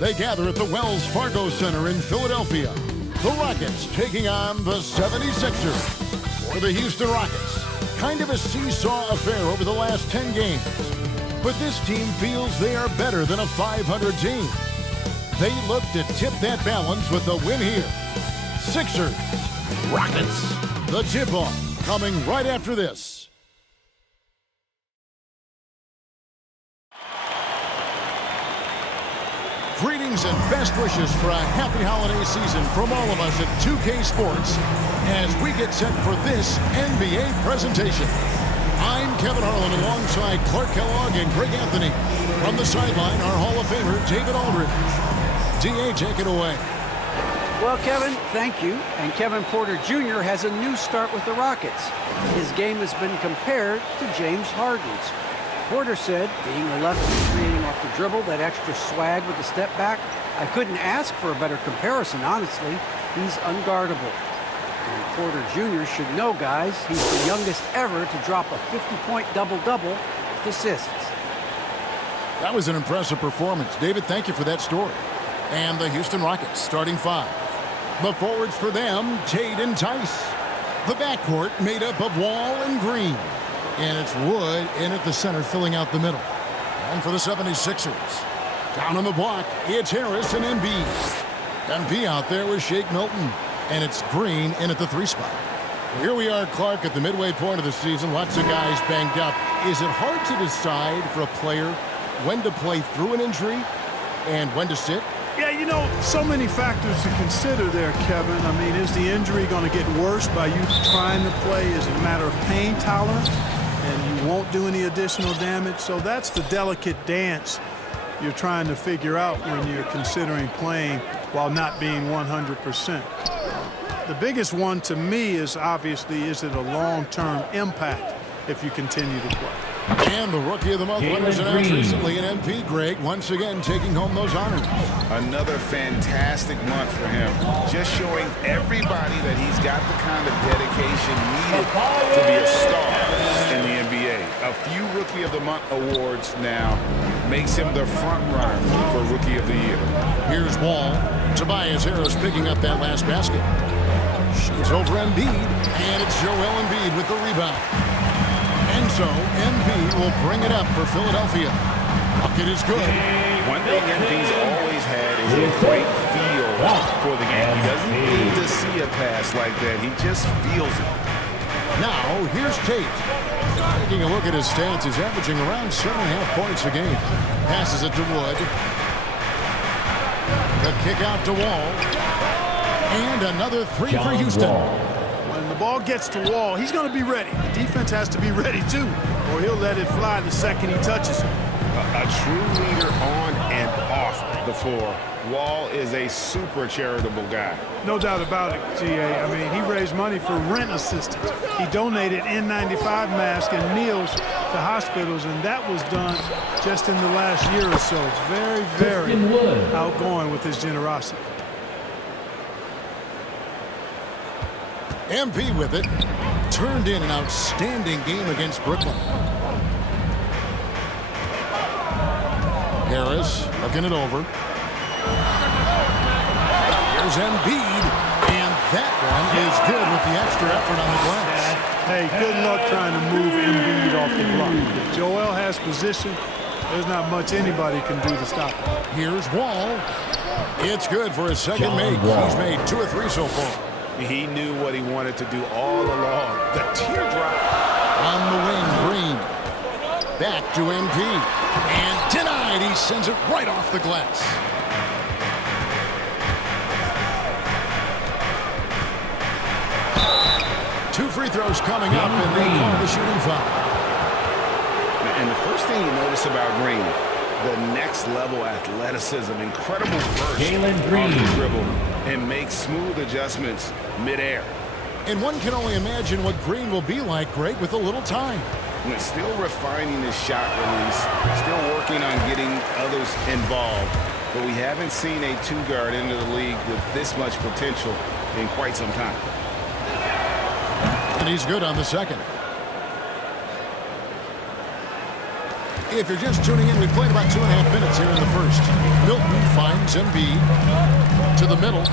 They gather at the Wells Fargo Center in Philadelphia. The Rockets taking on the 76ers. For the Houston Rockets, kind of a seesaw affair over the last 10 games. But this team feels they are better than a 500 team. They look to tip that balance with the win here. Sixers, Rockets. The tip-off coming right after this. Greetings and best wishes for a happy holiday season from all of us at 2K Sports as we get set for this NBA presentation. I'm Kevin Harlan alongside Clark Kellogg and Greg Anthony. From the sideline, our Hall of Famer, David Aldridge. D.A., take it away. Well, Kevin, thank you. And Kevin Porter Jr. has a new start with the Rockets. His game has been compared to James Harden's. Porter said, being a lefty, creating off the dribble, that extra swag with the step back, I couldn't ask for a better comparison, honestly. He's unguardable. And Porter Jr. should know, guys, he's the youngest ever to drop a 50-point double-double with assists. That was an impressive performance. David, thank you for that story. And the Houston Rockets starting five. The forwards for them, Tate and Tice. The backcourt made up of Wall and Green. And it's Wood in at the center, filling out the middle. And for the 76ers, down on the block, it's Harris and Embiid. MP out there with Shake Milton. And it's Green in at the 3 spot. Here we are, Clark, at the midway point of the season. Lots of guys banged up. Is it hard to decide for a player when to play through an injury and when to sit? Yeah, you know, so many factors to consider there, Kevin. I mean, is the injury going to get worse by you trying to play? Is it a matter of pain tolerance? And you won't do any additional damage. So that's the delicate dance you're trying to figure out when you're considering playing while not being 100%. The biggest one to me is obviously, is it a long-term impact if you continue to play? And the Rookie of the Month winners announced recently in MP, Greg, once again taking home those honors. Another fantastic month for him. Just showing everybody that he's got the kind of dedication needed to be a star in the NBA. A few Rookie of the Month awards now makes him the front runner for Rookie of the Year. Here's Wall. Tobias Harris picking up that last basket. Shoots over Embiid, and it's Joel Embiid with the rebound. And so, Embiid will bring it up for Philadelphia. Bucket is good. One thing Embiid's always had is a great feel for the game. He doesn't need to see a pass like that. He just feels it. Now, here's Tate. Taking a look at his stats, he's averaging around 7.5 points a game. Passes it to Wood. The kick out to Wall. And another three for Houston. When the ball gets to Wall, he's going to be ready. The defense has to be ready, too, or he'll let it fly the second he touches it. A true leader on and off the floor. Wall is a super charitable guy. No doubt about it, G.A. I mean, he raised money for rent assistance. He donated N95 masks and meals to hospitals, and that was done just in the last year or so. Very, very outgoing with his generosity. MP with it. Turned in an outstanding game against Brooklyn. Harris looking it over. Here's Embiid. And that one is good with the extra effort on the glass. Hey, good luck trying to move Embiid off the block. If Joel has position, there's not much anybody can do to stop him. Here's Wall. It's good for his second make. He's made 2 or 3 so far. He knew what he wanted to do all along. The teardrop. On the wing, Green. Back to MP. And denied. He sends it right off the glass. Two free throws coming up, and they call the shooting foul. And the first thing you notice about Green, the next level athleticism, incredible burst off the dribble, and makes smooth adjustments midair. And one can only imagine what Green will be like, Greg, with a little time. And still refining his shot release, still working on getting others involved. But we haven't seen a two-guard into the league with this much potential in quite some time. And he's good on the second. If you're just tuning in, we played about 2.5 minutes here in the first. Milton finds Brings Embiid to the middle.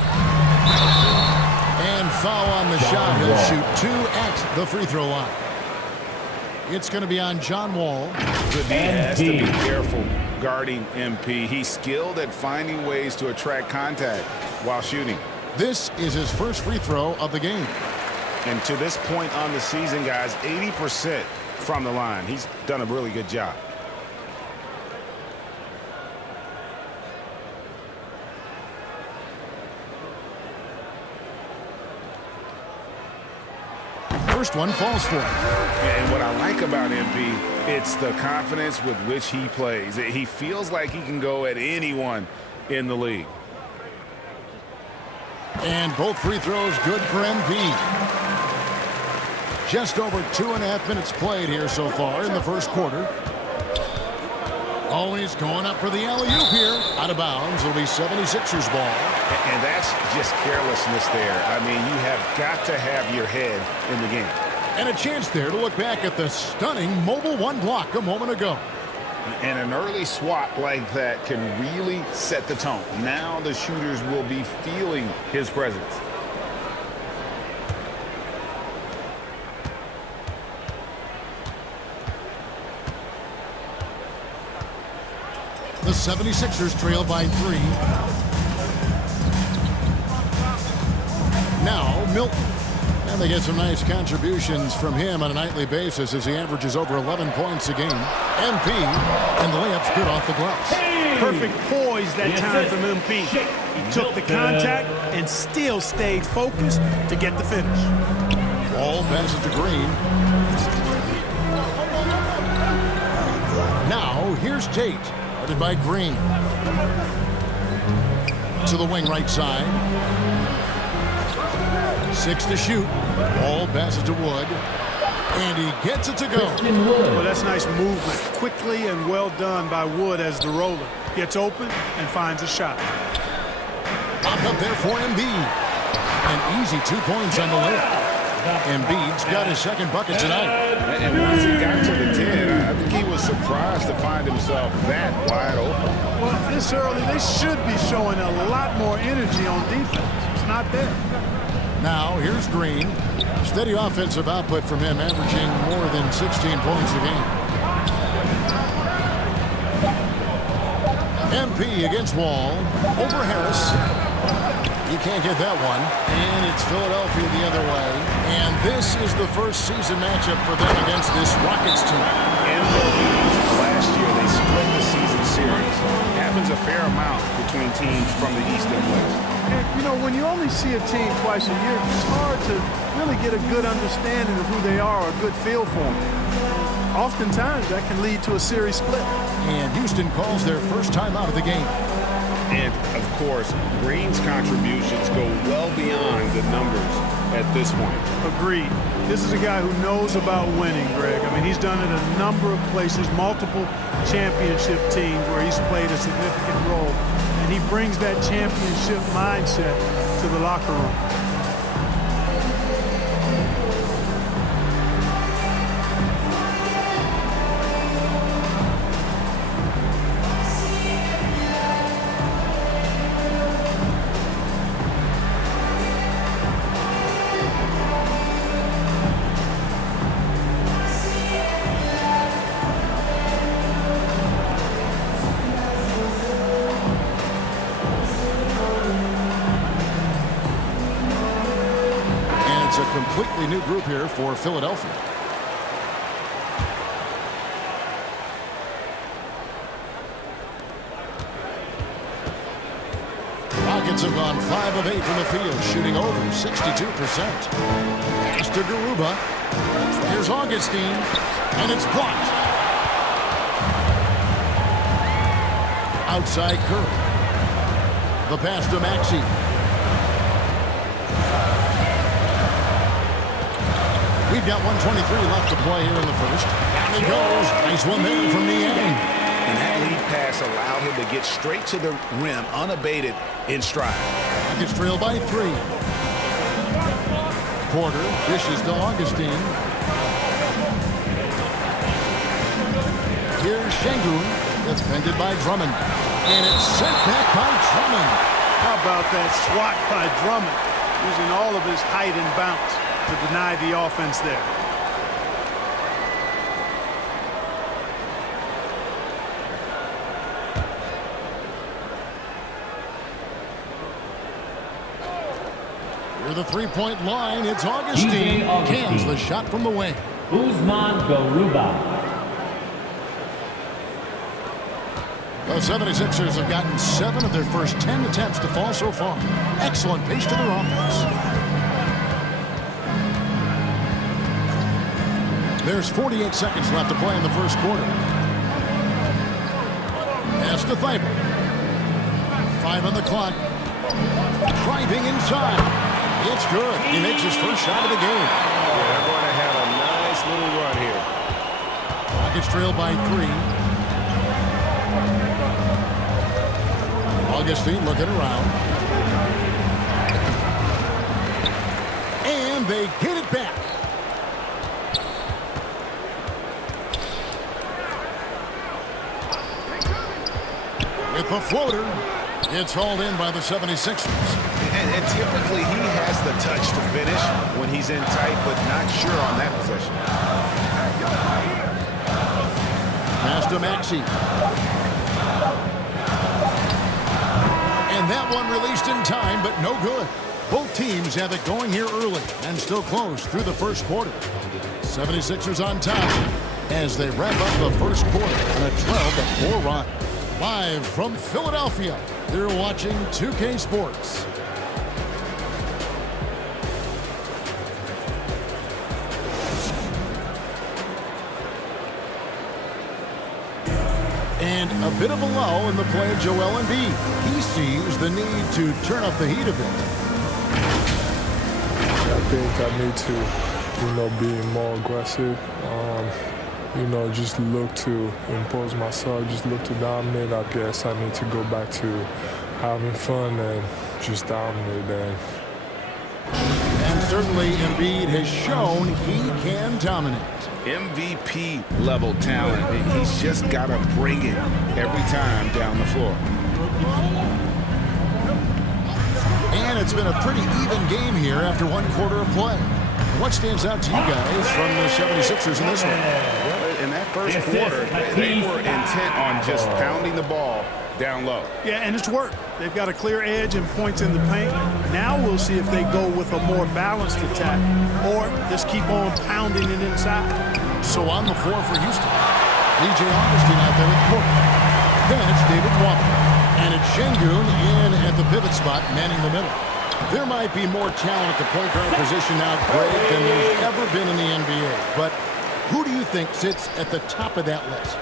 And foul on the shot. He'll shoot 2 at the free throw line. It's going to be on John Wall. But he has to be careful guarding MP. He's skilled at finding ways to attract contact while shooting. This is his first free throw of the game. And to this point on the season, guys, 80% from the line. He's done a really good job. First one falls for him. And what I like about MP, it's the confidence with which he plays. He feels like he can go at anyone in the league. And both free throws good for MP. Just over 2.5 minutes played here so far in the first quarter. Oh, and he's going up for the alley-oop here. Out of bounds. It'll be 76ers ball. And that's just carelessness there. I mean, you have got to have your head in the game. And a chance there to look back at the stunning Mobile One block a moment ago. And an early swat like that can really set the tone. Now the shooters will be feeling his presence. The 76ers trail by 3. Now Milton. And they get some nice contributions from him on a nightly basis as he averages over 11 points a game. MP, and the layup's good off the glass. Perfect poise that time from MP. He took the contact and still stayed focused to get the finish. Ball passes to Green. Now here's Tate. Guarded by Green. To the wing right side. 6 to shoot. Ball passes to Wood. And he gets it to go. Well, that's nice movement. Quickly and well done by Wood as the roller. Gets open and finds a shot. Popped up there for Embiid. An easy 2 points on the layup. Embiid's got his second bucket tonight. And once he got to the 10, I think he was surprised to find himself that wide open. Well, this early, they should be showing a lot more energy on defense. It's not there. Now, here's Green. Steady offensive output from him, averaging more than 16 points a game. MP against Wall. Over Harris. He can't get that one. And it's Philadelphia the other way. And this is the first season matchup for them against this Rockets team. In the league last year, they split the season series. Happens a fair amount between teams from the East and West. And, you know, when you only see a team twice a year, it's hard to really get a good understanding of who they are or a good feel for them. Oftentimes, that can lead to a series split. And Houston calls their first time out of the game. And, of course, Green's contributions go well beyond the numbers at this point. Agreed. This is a guy who knows about winning, Greg. I mean, he's done it a number of places, multiple championship teams where he's played a significant role. And he brings that championship mindset to the locker room. Completely new group here for Philadelphia. Rockets have gone 5 of 8 from the field, shooting over 62%. Pass to Garuba. Here's Augustine, and it's blocked. Outside Curry. The pass to Maxey. We've got 1:23 left to play here in the first. Down he goes. Nice one there from Niang. And that lead pass allowed him to get straight to the rim, unabated in stride. Rockets trail by 3. Porter dishes to Augustine. Here's Şengün. Defended by Drummond. And it's sent back by Drummond. about that swat by Drummond, using all of his height and bounce to deny the offense there. Near the three-point line, it's Augustine. Cans the shot from the wing. Usman Garuba. The 76ers have gotten 7 of their first 10 attempts to fall so far. Excellent pace to their offense. There's 48 seconds left to play in the first quarter. Pass to Thybulle. 5 on the clock. Driving inside. It's good. He makes his first shot of the game. Yeah, they're going to have a nice little run here. Rockets trail by 3. Augustine looking around. And they get it back. With the floater, it's hauled in by the 76ers. And typically he has the touch to finish when he's in tight, but not sure on that possession. Pass to Maxey. And that one released in time, but no good. Both teams have it going here early and still close through the first quarter. 76ers on top as they wrap up the first quarter on a 12-4 run. Live from Philadelphia, you're watching 2K Sports. And a bit of a lull in the play of Joel Embiid. He sees the need to turn up the heat a bit. I think I need to, be more aggressive. Just look to impose myself, just look to dominate. I guess I need to go back to having fun and just dominate then. And certainly Embiid has shown he can dominate. MVP level talent. He's just got to bring it every time down the floor. And it's been a pretty even game here after one quarter of play. What stands out to you guys from the 76ers in this one? In that first quarter, they were intent on just pounding the ball down low. Yeah, and it's worked. They've got a clear edge and points in the paint. Now we'll see if they go with a more balanced attack or just keep on pounding it inside. So on the floor for Houston, DJ Augustine out there at court. Then it's David Walker. And it's Şengün in at the pivot spot, manning the middle. There might be more talent at the point guard position now, Greg, than there's ever been in the NBA. But who do you think sits at the top of that list?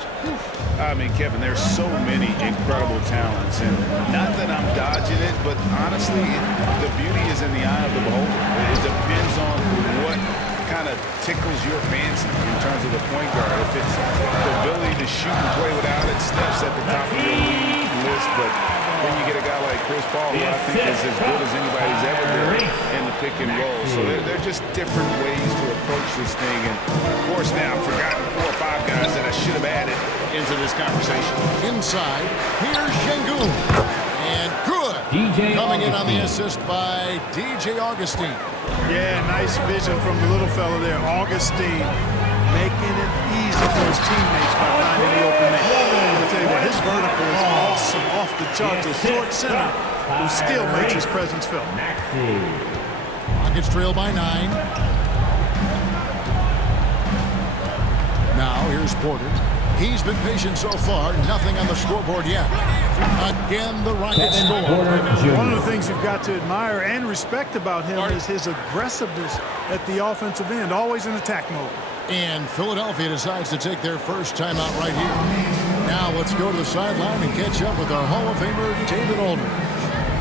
I mean, Kevin, there's so many incredible talents. And not that I'm dodging it, but honestly, the beauty is in the eye of the beholder. It depends on what kind of tickles your fancy in terms of the point guard. If it's the ability to shoot and play without it, Steph's at the top of your league list. But then you get a guy like Chris Paul, who I think is as good as anybody's ever been in the pick and roll. So they're just different ways to approach this thing. And, of course, now I've forgotten 4 or 5 guys that I should have added into this conversation. Inside, here's Şengün. And good. DJ Coming in on the Augustine. assist by DJ Augustine. Yeah, nice vision from the little fella there, Augustine, making it easy for his teammates by finding the open man. I'll tell you what, his vertical is awesome, off the charts. A short center who still makes his presence felt. Rockets trail by 9. Now here's Porter. He's been patient so far. Nothing on the scoreboard yet. Again, the Rockets score. One of the things you've got to admire and respect about him is his aggressiveness at the offensive end, always in attack mode. And Philadelphia decides to take their first timeout right here. Now let's go to the sideline and catch up with our Hall of Famer, David Aldridge.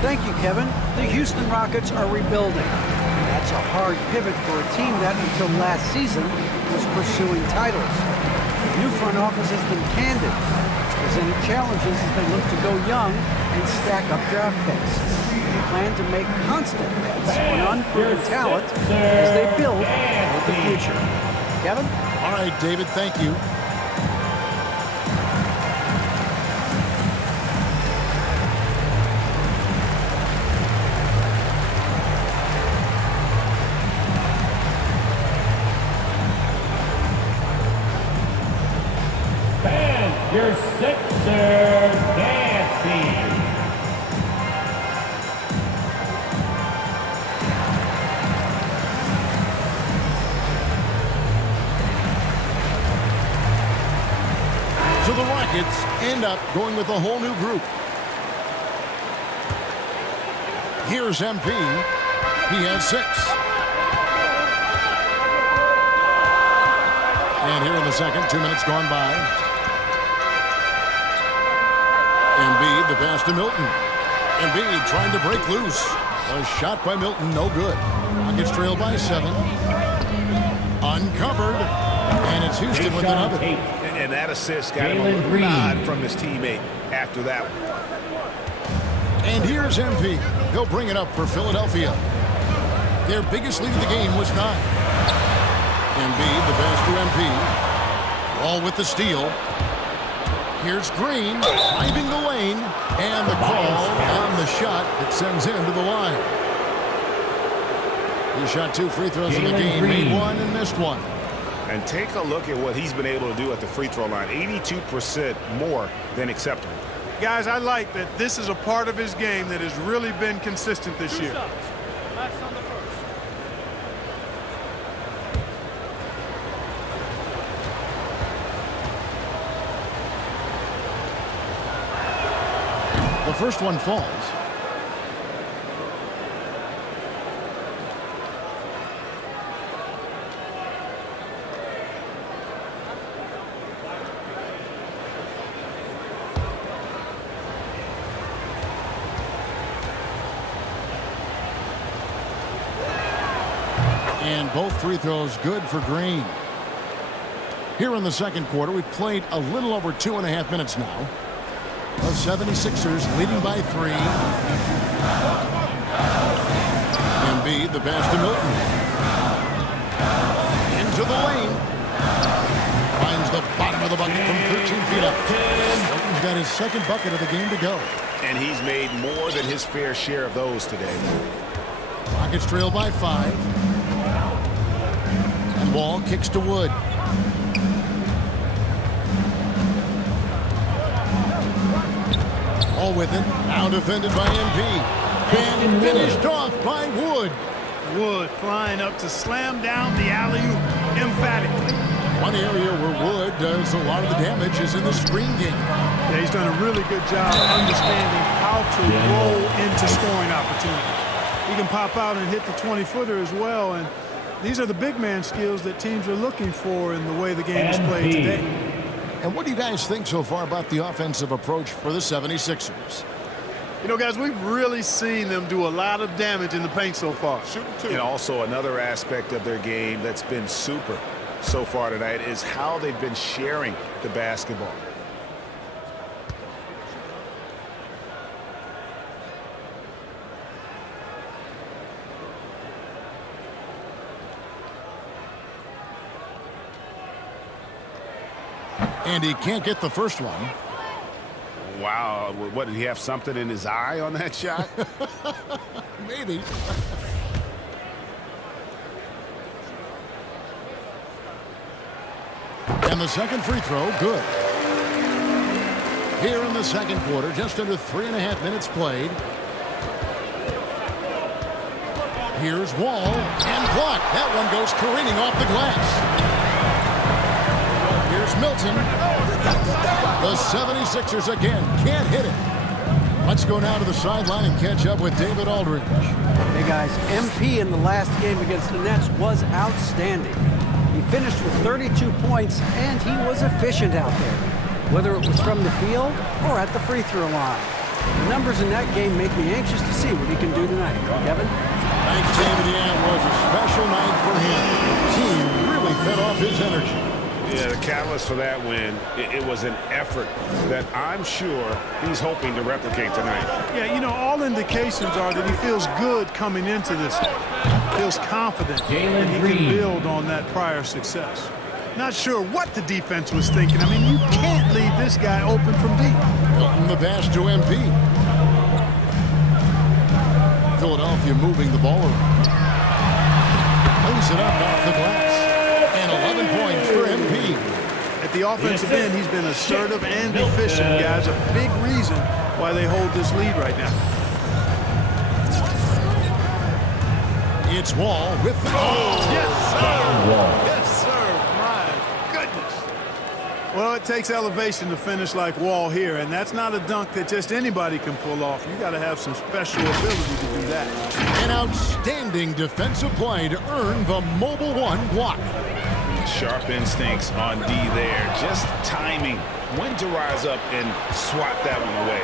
Thank you, Kevin. The Houston Rockets are rebuilding. That's a hard pivot for a team that, until last season, was pursuing titles. The new front office has been candid. It's presented challenges as they look to go young and stack up draft picks. They plan to make constant bets on unproven talent as they build for the future. Kevin? All right, David, thank you. end up going with a whole new group. Here's MP. He has 6. And here in the second, 2 minutes gone by. Embiid, the pass to Milton. Embiid trying to break loose. A shot by Milton, no good. Rockets trail by 7. Uncovered. And it's Houston with another. And that assist got him a little nod from his teammate after that one. And here's MP. He'll bring it up for Philadelphia. Their biggest lead of the game was 9. Embiid, the pass to MP. Wall with the steal. Here's Green driving the lane. And the call on the shot that sends him to the line. He shot 2 free throws in the game, made 1 and missed 1. And take a look at what he's been able to do at the free throw line. 82% more than acceptable. Guys, I like that this is a part of his game that has really been consistent this year. The first one falls. And both free throws good for Green. Here in the second quarter, we've played a little over 2.5 minutes now. The 76ers leading by 3. Embiid, the pass to Milton. Into the lane. Finds the bottom of the bucket from 13 feet up. Milton's got his second bucket of the game to go. And he's made more than his fair share of those today. Rockets trail by 5. And Wall kicks to Wood. All with it. Now defended by MP. And finished off by Wood. Wood flying up to slam down the alley-oop emphatically. One area where Wood does a lot of the damage is in the screen game. Yeah, he's done a really good job understanding how to roll into scoring opportunities. He can pop out and hit the 20-footer as well, and these are the big man skills that teams are looking for in the way the game is played today. And what do you guys think so far about the offensive approach for the 76ers? You know, guys, we've really seen them do a lot of damage in the paint so far. And also another aspect of their game that's been super so far tonight is how they've been sharing the basketball. And he can't get the first one. Wow, what, did he have something in his eye on that shot? Maybe. And the second free throw, good. Here in the second quarter, just under 3.5 minutes played. Here's Wall, and blocked. That one goes careening off the glass. Here's Milton. The 76ers again can't hit it. Let's go now to the sideline and catch up with David Aldridge. Hey guys, MP in the last game against the Nets was outstanding. He finished with 32 points and he was efficient out there, whether it was from the field or at the free throw line. The numbers in that game make me anxious to see what he can do tonight. Kevin? Thanks, David. Yeah, it was a special night for him. The team really fed off his energy. Yeah, the catalyst for that win, it was an effort that I'm sure he's hoping to replicate tonight. Yeah, you know, all indications are that he feels good coming into this. Feels confident that he can build on that prior success. Not sure what the defense was thinking. I mean, you can't leave this guy open from deep. Milton the pass to MP. Philadelphia moving the ball around. Brings it up off the glass. And 11 points for MP. At the offensive end, he's been assertive and efficient, guys. A big reason why they hold this lead right now. It's Wall with the... Yes, sir! Yes, sir! My goodness! Well, it takes elevation to finish like Wall here, and that's not a dunk that just anybody can pull off. You got to have some special ability to do that. An outstanding defensive play to earn the Mobile One block. Sharp instincts on D there. Just timing when to rise up and swat that one away.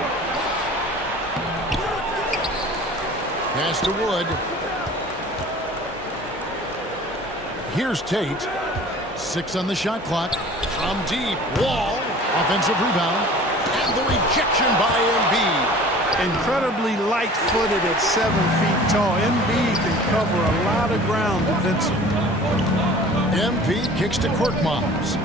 Pass to Wood. Here's Tate. 6 on the shot clock. From deep. Wall. Offensive rebound. And the rejection by Embiid. Incredibly light-footed at 7 feet tall. Embiid can cover a lot of ground defensively. Embiid kicks to Korkmaz.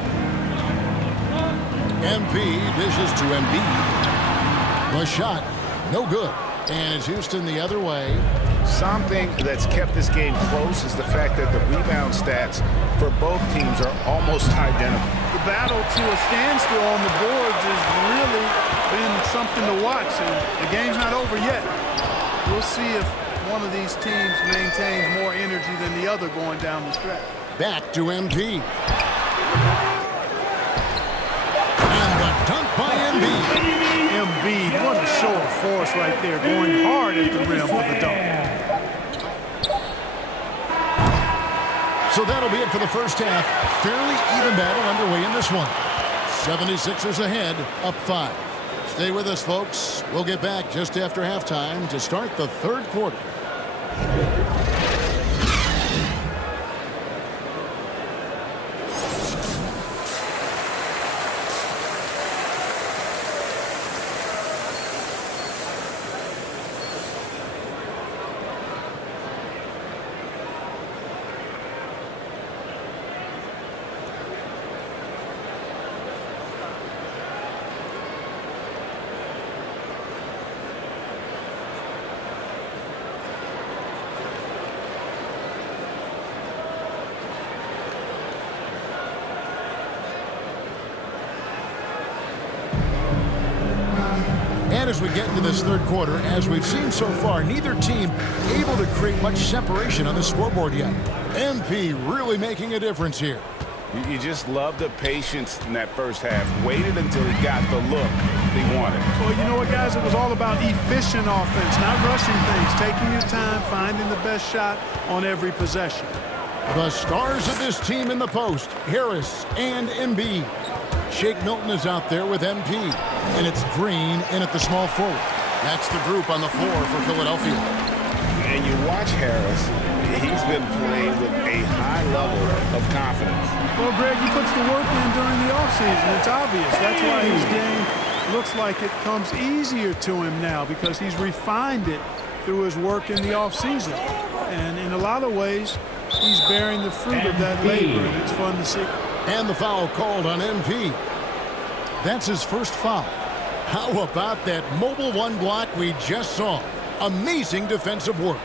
Embiid dishes to Embiid. The shot, no good. And it's Houston the other way. Something that's kept this game close is the fact that the rebound stats for both teams are almost identical. The battle to a standstill on the boards has really been something to watch, and the game's not over yet. We'll see if one of these teams maintains more energy than the other going down the stretch. Back to Embiid. And the dunk by Embiid. Embiid, what a show of force right there, going hard at the rim for the dunk. So that'll be it for the first half. Fairly even battle underway in this one. 76ers ahead, up 5. Stay with us, folks. We'll get back just after halftime to start the third quarter. And as we get into this third quarter, as we've seen so far, neither team able to create much separation on the scoreboard yet. MP really making a difference here. You just love the patience in that first half. Waited until he got the look he wanted. Well, you know what, guys? It was all about efficient offense, not rushing things, taking your time, finding the best shot on every possession. The stars of this team in the post, Harris and Embiid. Shake Milton is out there with MP, and it's Green in at the small forward. That's the group on the floor for Philadelphia. And you watch Harris, he's been playing with a high level of confidence. Well, Greg, he puts the work in during the offseason. It's obvious. That's why his game looks like it comes easier to him now, because he's refined it through his work in the offseason. And in a lot of ways, he's bearing the fruit of that labor, and it's fun to see. And the foul called on MP. That's his first foul. How about that Mobile One block we just saw? Amazing defensive work.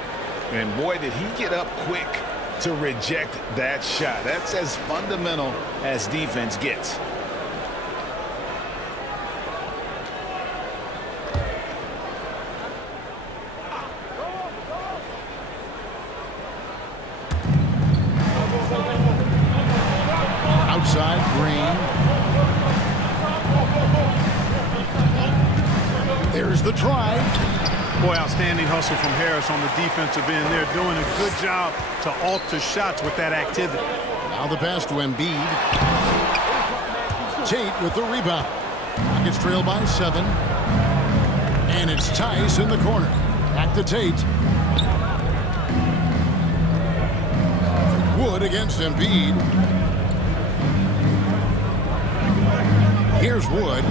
And boy, did he get up quick to reject that shot. That's as fundamental as defense gets. Outside, Green. There's the drive. Boy, outstanding hustle from Harris on the defensive end. They're doing a good job to alter shots with that activity. Now the pass to Embiid. Tate with the rebound. Rockets trail by 7. And it's Tice in the corner. Back to Tate. Wood against Embiid. Here's Wood.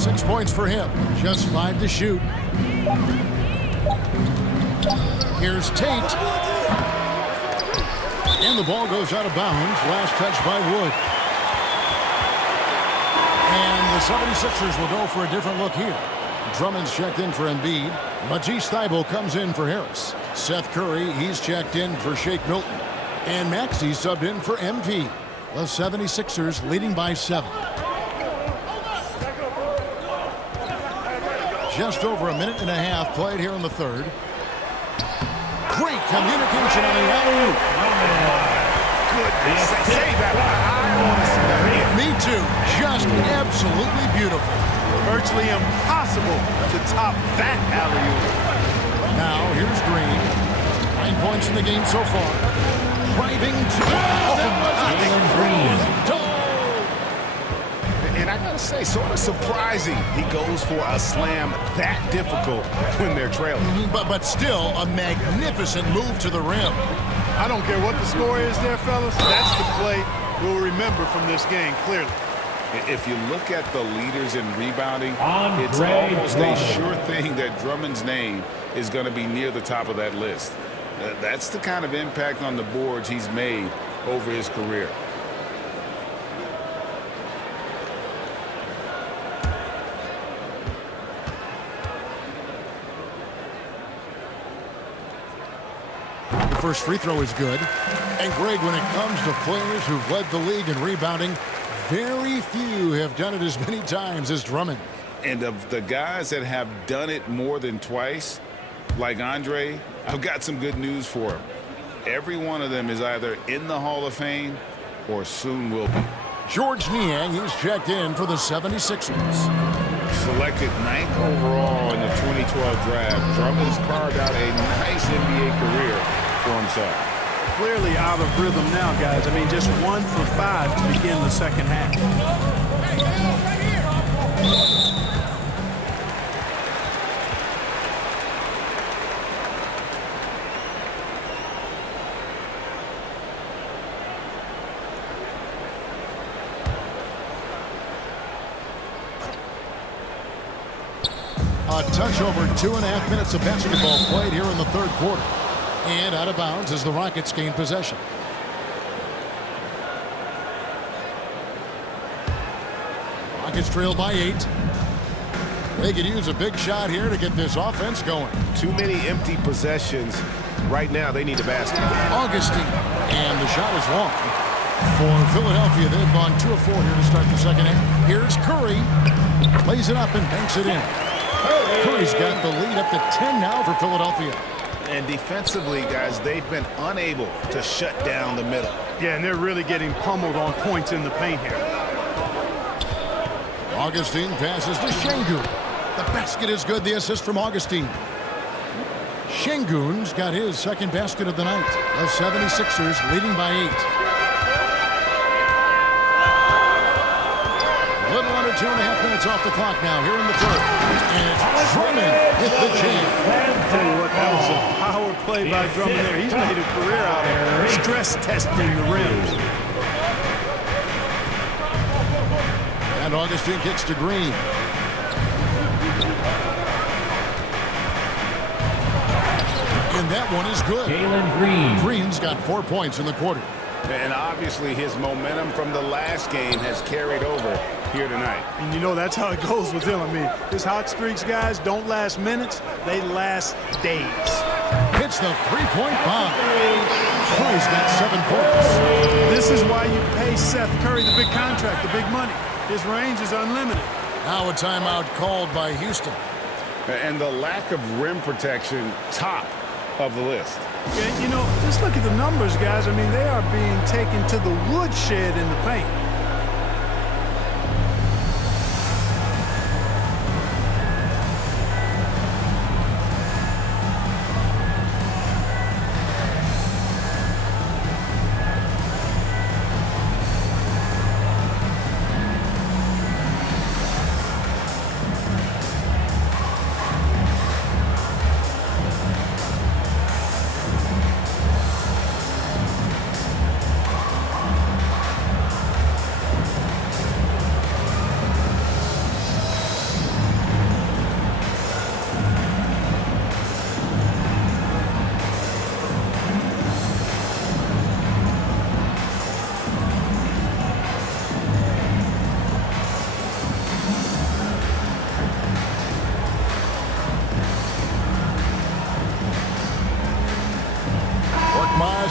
6 points for him. Just 5 to shoot. Here's Tate. And the ball goes out of bounds. Last touch by Wood. And the 76ers will go for a different look here. Drummond's checked in for Embiid. Matisse Thybulle comes in for Harris. Seth Curry, he's checked in for Shake Milton. And Maxey subbed in for MP. The 76ers leading by 7. Just over a minute and a half played here in the third. Great communication on the alley-oop. Goodness, say that. I want to see that again. Me two. Just absolutely beautiful. Virtually impossible to top that alley-oop. Now, here's Green. 9 points in the game so far. Driving to... Jalen Green. And I gotta say, sort of surprising he goes for a slam that difficult when they're trailing. But still, a magnificent move to the rim. I don't care what the score is there, fellas. That's the play we'll remember from this game, clearly. If you look at the leaders in rebounding, Andre it's almost Drummond. a sure thing that Drummond's name is going to be near the top of that list. That's the kind of impact on the boards he's made over his career. The first free throw is good. And Greg, when it comes to players who've led the league in rebounding, very few have done it as many times as Drummond. And of the guys that have done it more than twice, like Andre, I've got some good news for him. Every one of them is either in the Hall of Fame or soon will be. George Niang, he's checked in for the 76ers. Selected 9th overall in the 2012 draft, Drummond's carved out a nice NBA career for himself. Clearly out of rhythm now, guys. I mean, just 1 for 5 to begin the second half. A touch over 2.5 minutes of basketball played here in the third quarter. And out of bounds as the Rockets gain possession. Rockets trail by 8. They could use a big shot here to get this offense going. Too many empty possessions. Right now, they need a basket. Augustine. And the shot is long. For Philadelphia, they've gone 2 of 4 here to start the second half. Here's Curry. Plays it up and banks it in. Curry's got the lead up to 10 now for Philadelphia. And defensively, guys, they've been unable to shut down the middle. Yeah, and they're really getting pummeled on points in the paint here. Augustine passes to Şengün. The basket is good. The assist from Augustine. Şengün's got his second basket of the night. The 76ers leading by 8. A little under 2.5 minutes off the clock now here in the third. And it's Drummond with the jam. I'll tell you what, that was a power play by Drummond there. He's made a career out of stress testing the rims. And Augustine kicks to Green. And that one is good. Jalen Green. Green's got 4 points in the quarter. And obviously his momentum from the last game has carried over here tonight. And you know that's how it goes with him. I mean, his hot streaks, guys, don't last minutes. They last days. Hits the three-point bomb. Curry's got 7 points. This is why you pay Seth Curry the big contract, the big money. His range is unlimited. Now a timeout called by Houston. And the lack of rim protection, top of the list. Yeah, you know, just look at the numbers, guys. I mean, they are being taken to the woodshed in the paint.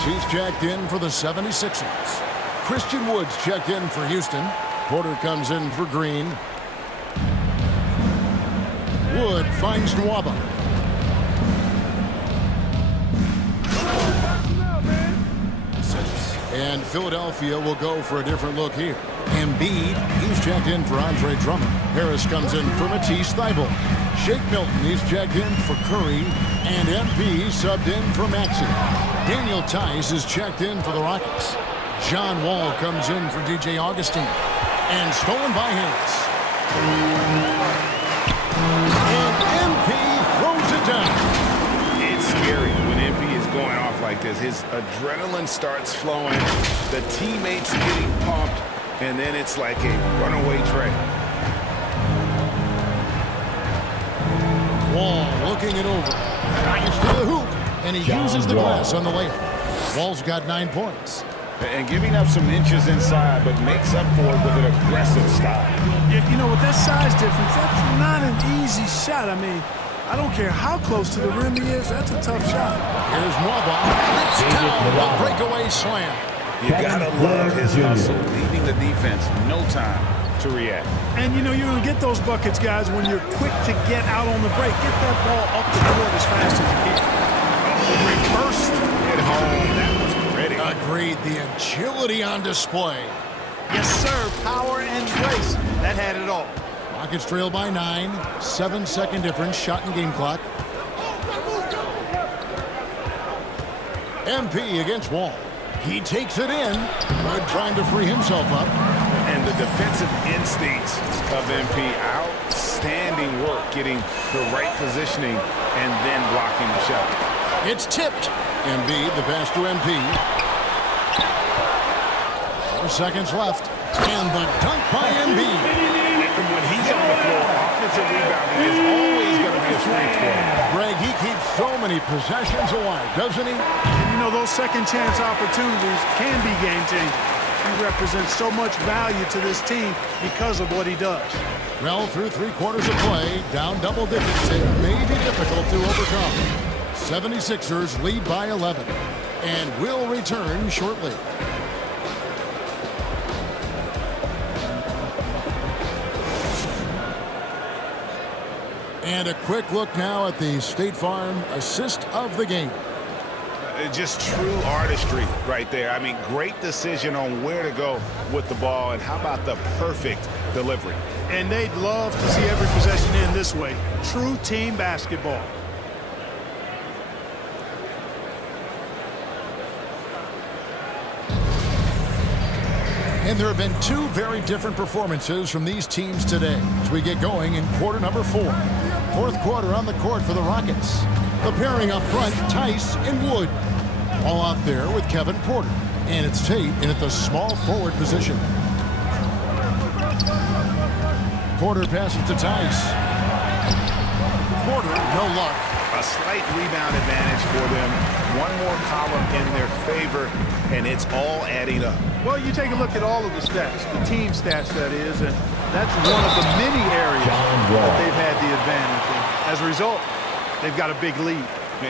He's checked in for the 76ers. Christian Wood's checked in for Houston. Porter comes in for Green. Wood finds Nwaba. And Philadelphia will go for a different look here. Embiid, he's checked in for Andre Drummond. Harris comes in for Matisse Thybulle. Shake Milton, he's checked in for Curry. And MP subbed in for Maxey. Daniel Tice is checked in for the Rockets. John Wall comes in for DJ Augustine. And stolen by Harris. And MP throws it down. It's scary when MP is going off like this. His adrenaline starts flowing. The teammates getting pumped. And then it's like a runaway train. Wall looking it over. Nice to the hoop. And he uses the glass on the layup. Wall's got 9 points. And giving up some inches inside, but makes up for it with an aggressive style. You know, with that size difference, that's not an easy shot. I mean, I don't care how close to the rim he is. That's a tough shot. Here's Nwaba. It's down. A breakaway slam. You gotta love his hustle, leaving the defense no time to react. And, you know, you're going to get those buckets, guys, when you're quick to get out on the break. Get that ball up the court as fast as you can. Reversed at home. That was pretty. Agreed. The agility on display. Yes, sir. Power and grace. That had it all. Rockets trail by 9. 7-second difference. Shot and game clock. MP against Wall. He takes it in. Good trying to free himself up. And the defensive instincts of MP, outstanding work getting the right positioning and then blocking the shot. It's tipped. Embiid, the pass to MP. 4 seconds left. And the dunk by Embiid. And when he's on the floor, offensive rebounding is always going to be a strength for him. Greg, he keeps so many possessions alive, doesn't he? And, you know, those second chance opportunities can be game changers. He represents so much value to this team because of what he does. Well, through 3 quarters of play, down double digits, it may be difficult to overcome. 76ers lead by 11 and will return shortly. And a quick look now at the State Farm assist of the game. Just true artistry right there. I mean, great decision on where to go with the ball, and how about the perfect delivery? And they'd love to see every possession end this way. True team basketball. And there have been 2 very different performances from these teams today as we get going in quarter number 4. 4th quarter on the court for the Rockets. The pairing up front, Tice and Wood. All out there with Kevin Porter. And it's Tate in at the small forward position. Porter passes to Tice. Porter, no luck. A slight rebound advantage for them. One more column in their favor, and it's all adding up. Well, you take a look at all of the stats, the team stats, that is, and that's one of the many areas that they've had the advantage in. As a result, they've got a big lead.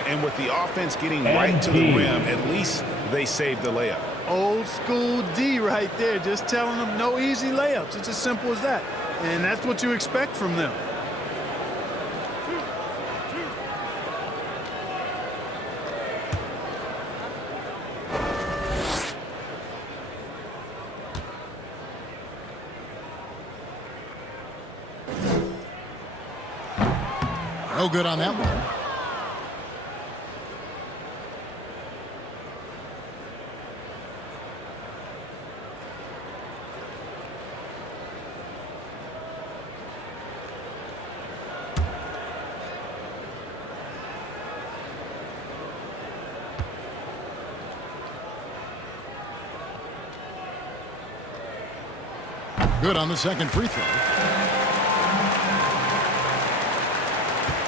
And with the offense getting right to the rim, at least they saved the layup. Old school D right there, just telling them no easy layups. It's as simple as that. And that's what you expect from them. No good on that one. Good on the second free throw.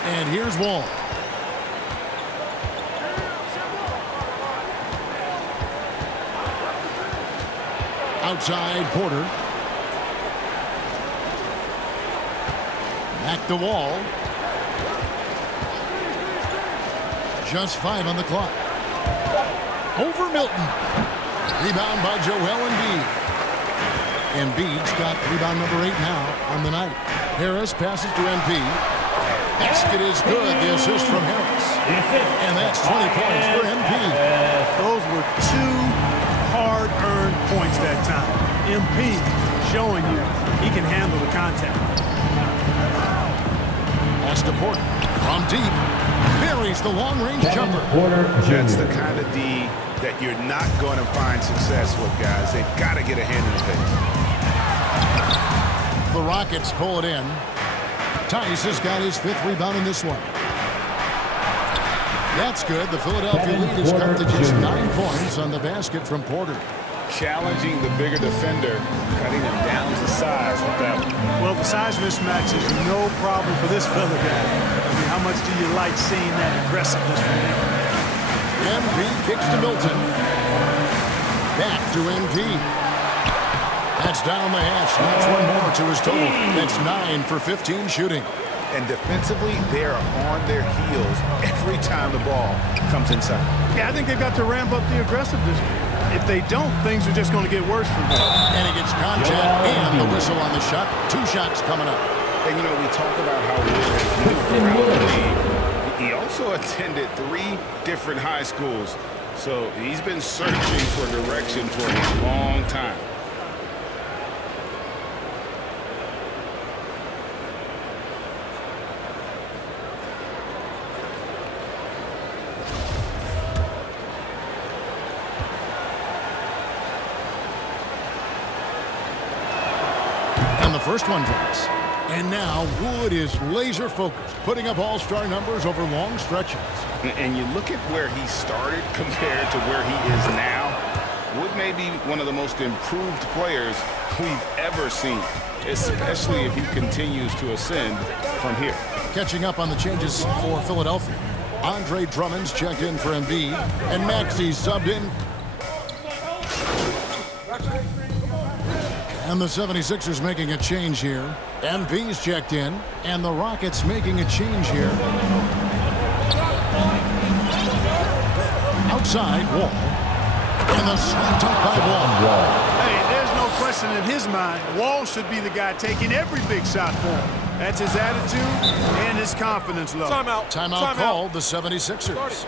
And here's Wall. Outside, Porter. Back to Wall. Just 5 on the clock. Over Milton. Rebound by Joel Embiid. Embiid's got rebound number 8 now on the night. Harris passes to MP. Basket is good. The assist from Harris. And that's 20 points for MP. Those were 2 hard hard-earned points that time. MP showing you he can handle the contact. Pass to Porter. From deep. Buries the long-range jumper. Porter That's the Jr. kind of D that you're not going to find success with, guys. They've got to get a hand in the face. The Rockets pull it in. Tice has got his 5th rebound in this one. That's good. The Philadelphia lead is cut to just 9 points on the basket from Porter. Challenging the bigger defender, cutting him down to size with that one. Well, the size mismatch is no problem for this fella guy. I mean, how much do you like seeing that aggressiveness from him? MP kicks to Milton. Back to MP. That's down the hash. That's one more to his total. That's 9 for 15 shooting. And defensively, they are on their heels every time the ball comes inside. Yeah, I think they've got to ramp up the aggressiveness. If they don't, things are just going to get worse for them. And he gets contact and the whistle on the shot. 2 shots coming up. And, you know, we talk about how Wood has moved around the league. He also attended 3 different high schools. So he's been searching for direction for a long time. And the first one drops. And now Wood is laser focused, putting up all-star numbers over long stretches. And you look at where he started compared to where he is now. Wood may be one of the most improved players we've ever seen, especially if he continues to ascend from here. Catching up on the changes for Philadelphia. Andre Drummond's checked in for Embiid, and Maxey's subbed in. And the 76ers making a change here. MV's checked in, and the Rockets making a change here. Outside, Wall. And the swept up by Wall. Hey, there's no question in his mind. Wall should be the guy taking every big shot for him. That's his attitude and his confidence level. Timeout called the 76ers.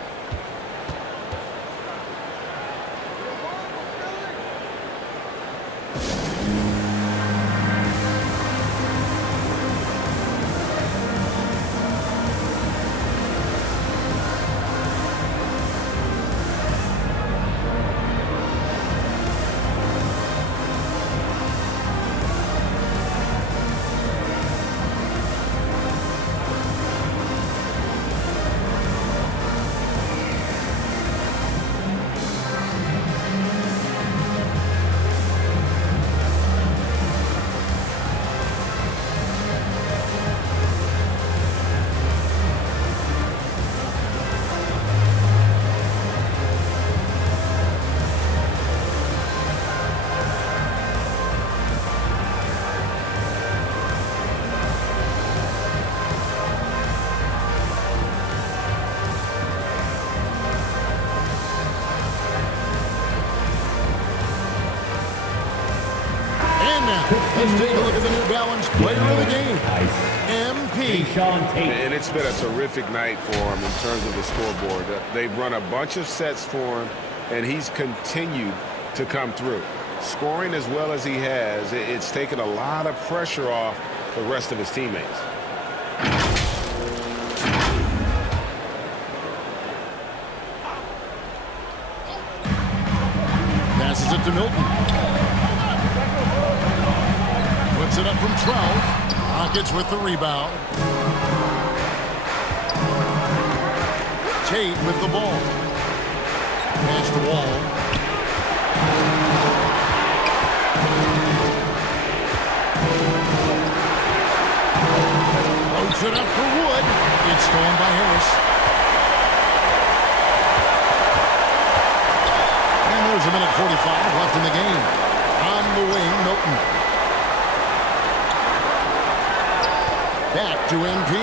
Let's take a look at the New Balance player of the game, MP. And it's been a terrific night for him in terms of the scoreboard. They've run a bunch of sets for him, and he's continued to come through. Scoring as well as he has, it's taken a lot of pressure off the rest of his teammates. Passes it to Milton. Puts it up from 12. Rockets with the rebound. Tate with the ball. Pass to Wall. Floats it up for Wood. It's stolen by Harris. And there's a minute 45 left in the game. On the wing, Milton. Back to MP.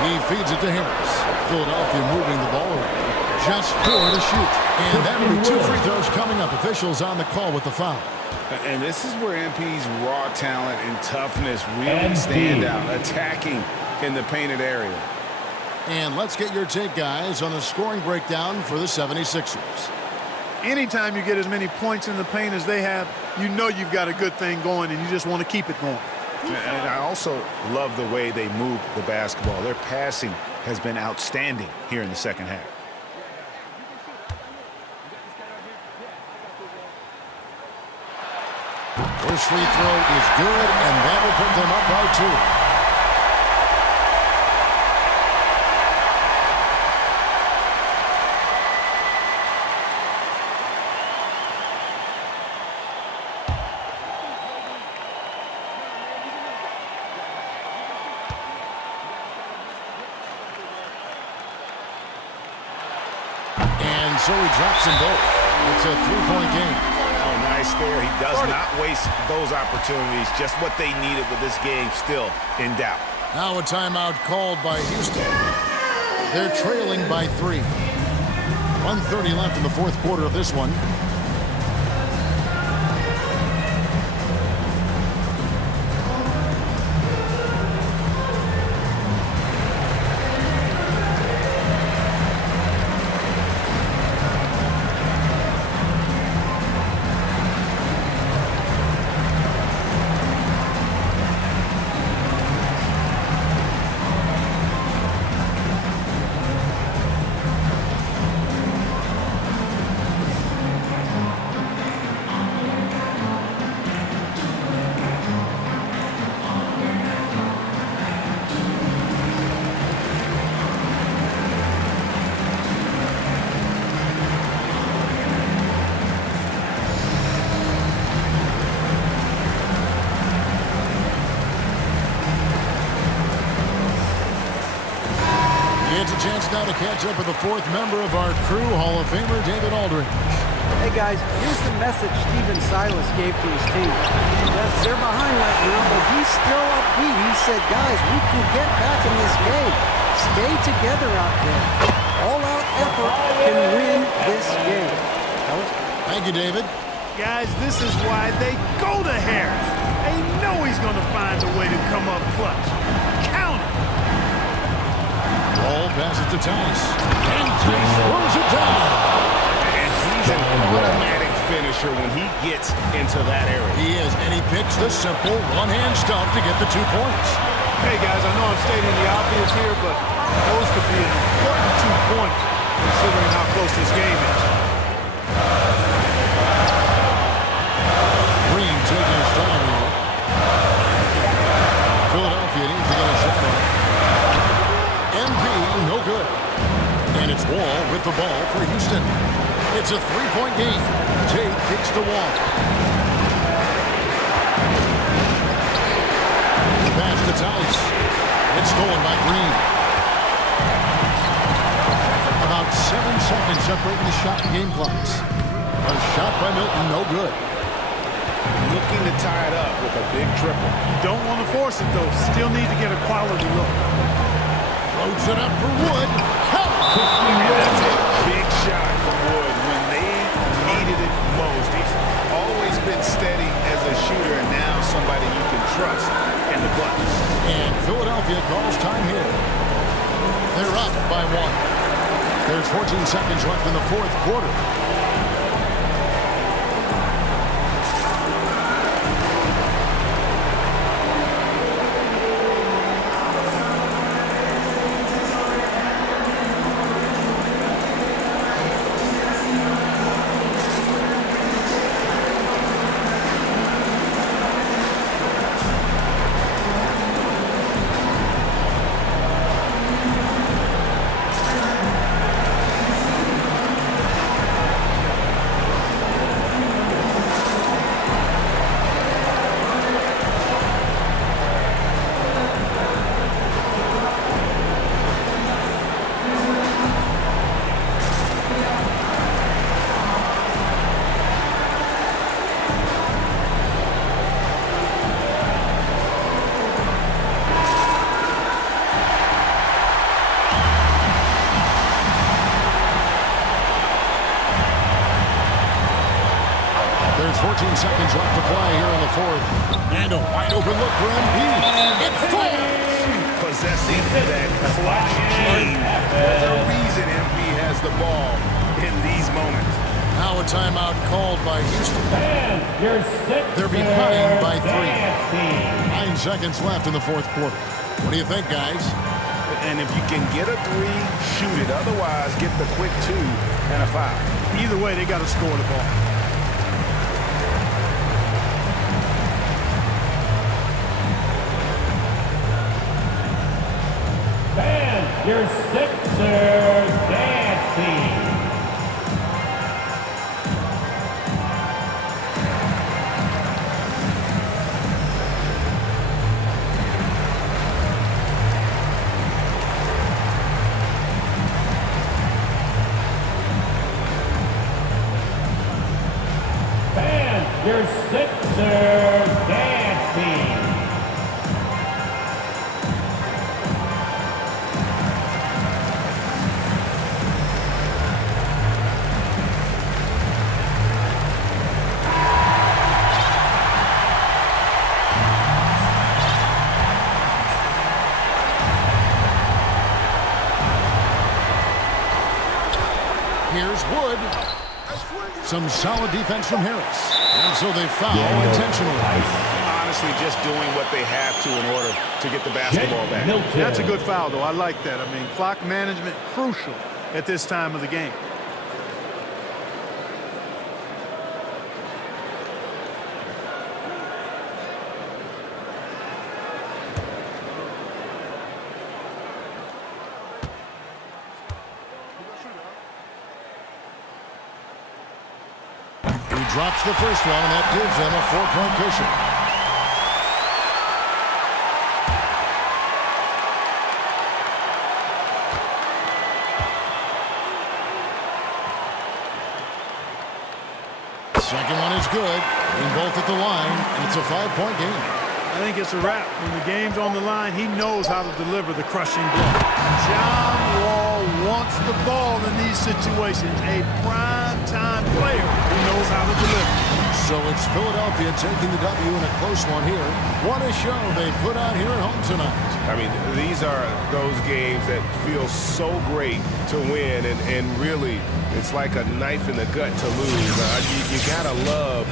He feeds it to Harris. Philadelphia moving the ball around. Just 4 to shoot. And that will be 2 free throws coming up. Officials on the call with the foul. And this is where MP's raw talent and toughness really stand out, attacking in the painted area. And let's get your take, guys, on the scoring breakdown for the 76ers. Anytime you get as many points in the paint as they have, you know you've got a good thing going, and you just want to keep it going. And I also love the way they move the basketball. Their passing has been outstanding here in the second half. First free throw is good, and that will put them up by 2. And so he drops them both. It's a 3-point game. Oh, nice there. He does not waste those opportunities. Just what they needed with this game still in doubt. Now a timeout called by Houston. They're trailing by 3. 1:30 left in the fourth quarter of this one. It's a chance now to catch up with the fourth member of our crew, Hall of Famer David Aldridge. Hey guys, here's the message Stephen Silas gave to his team. Yes, they're behind right now, but he's still upbeat. He said, guys, we can get back in this game. Stay together out there. All-out effort can win this game. Thank you, David. Guys, this is why they go to Harris. They know he's going to find a way to come up clutch. Count it. Ball passes to Tice. And Tice throws it down. And he's an automatic finisher when he gets into that area. He is, and he picks the simple one-hand stuff to get the 2 points. Hey, guys, I know I'm stating the obvious here, but those could be an important 2 points considering how close this game is. Green taking his time here. Philadelphia needs to get a shot on. MP, no good. And it's Wall with the ball for Houston. It's a 3-point game. Tate kicks the Wall. Pass to Tice. It's stolen by Green. About 7 seconds separating the shot and game clocks. A shot by Milton, no good. Looking to tie it up with a big triple. You don't want to force it, though. Still need to get a quality look. Loads it up for Wood. That's a big shot for Wood when they needed it most. He's always been steady as a shooter, and now somebody you can trust in the clutch. And Philadelphia calls time here. They're up by 1. There's 14 seconds left in the fourth quarter. There's 14 seconds left to play here in the fourth. And a wide open look for Embiid. It falls! Possessing that clutch gene. There's a reason Embiid has the ball in these moments. Now a timeout called by Houston. And your They're behind by 3. Nasty. 9 seconds left in the fourth quarter. What do you think, guys? And if you can get a 3, shoot it. Otherwise, get the quick 2 and a 5. Either way, they got to score the ball. And your Sixers Nasty. Your Sixers Nasty. Here's Wood. Some solid defense from Harris. And so they foul intentionally. Honestly, just doing what they have to in order to get the basketball back. That's a good foul, though. I like that. I mean, clock management crucial at this time of the game. He drops the first one, and that gives them a 4-point cushion. Second one is good. In both at the line, and it's a 5-point game. I think it's a wrap. When the game's on the line, he knows how to deliver the crushing blow. John Wall wants the ball in these situations. A prime-time player who knows how to deliver. So it's Philadelphia taking the W in a close one here. What a show they put on here at home tonight. I mean, these are those games that feel so great to win, and really, it's like a knife in the gut to lose. You gotta love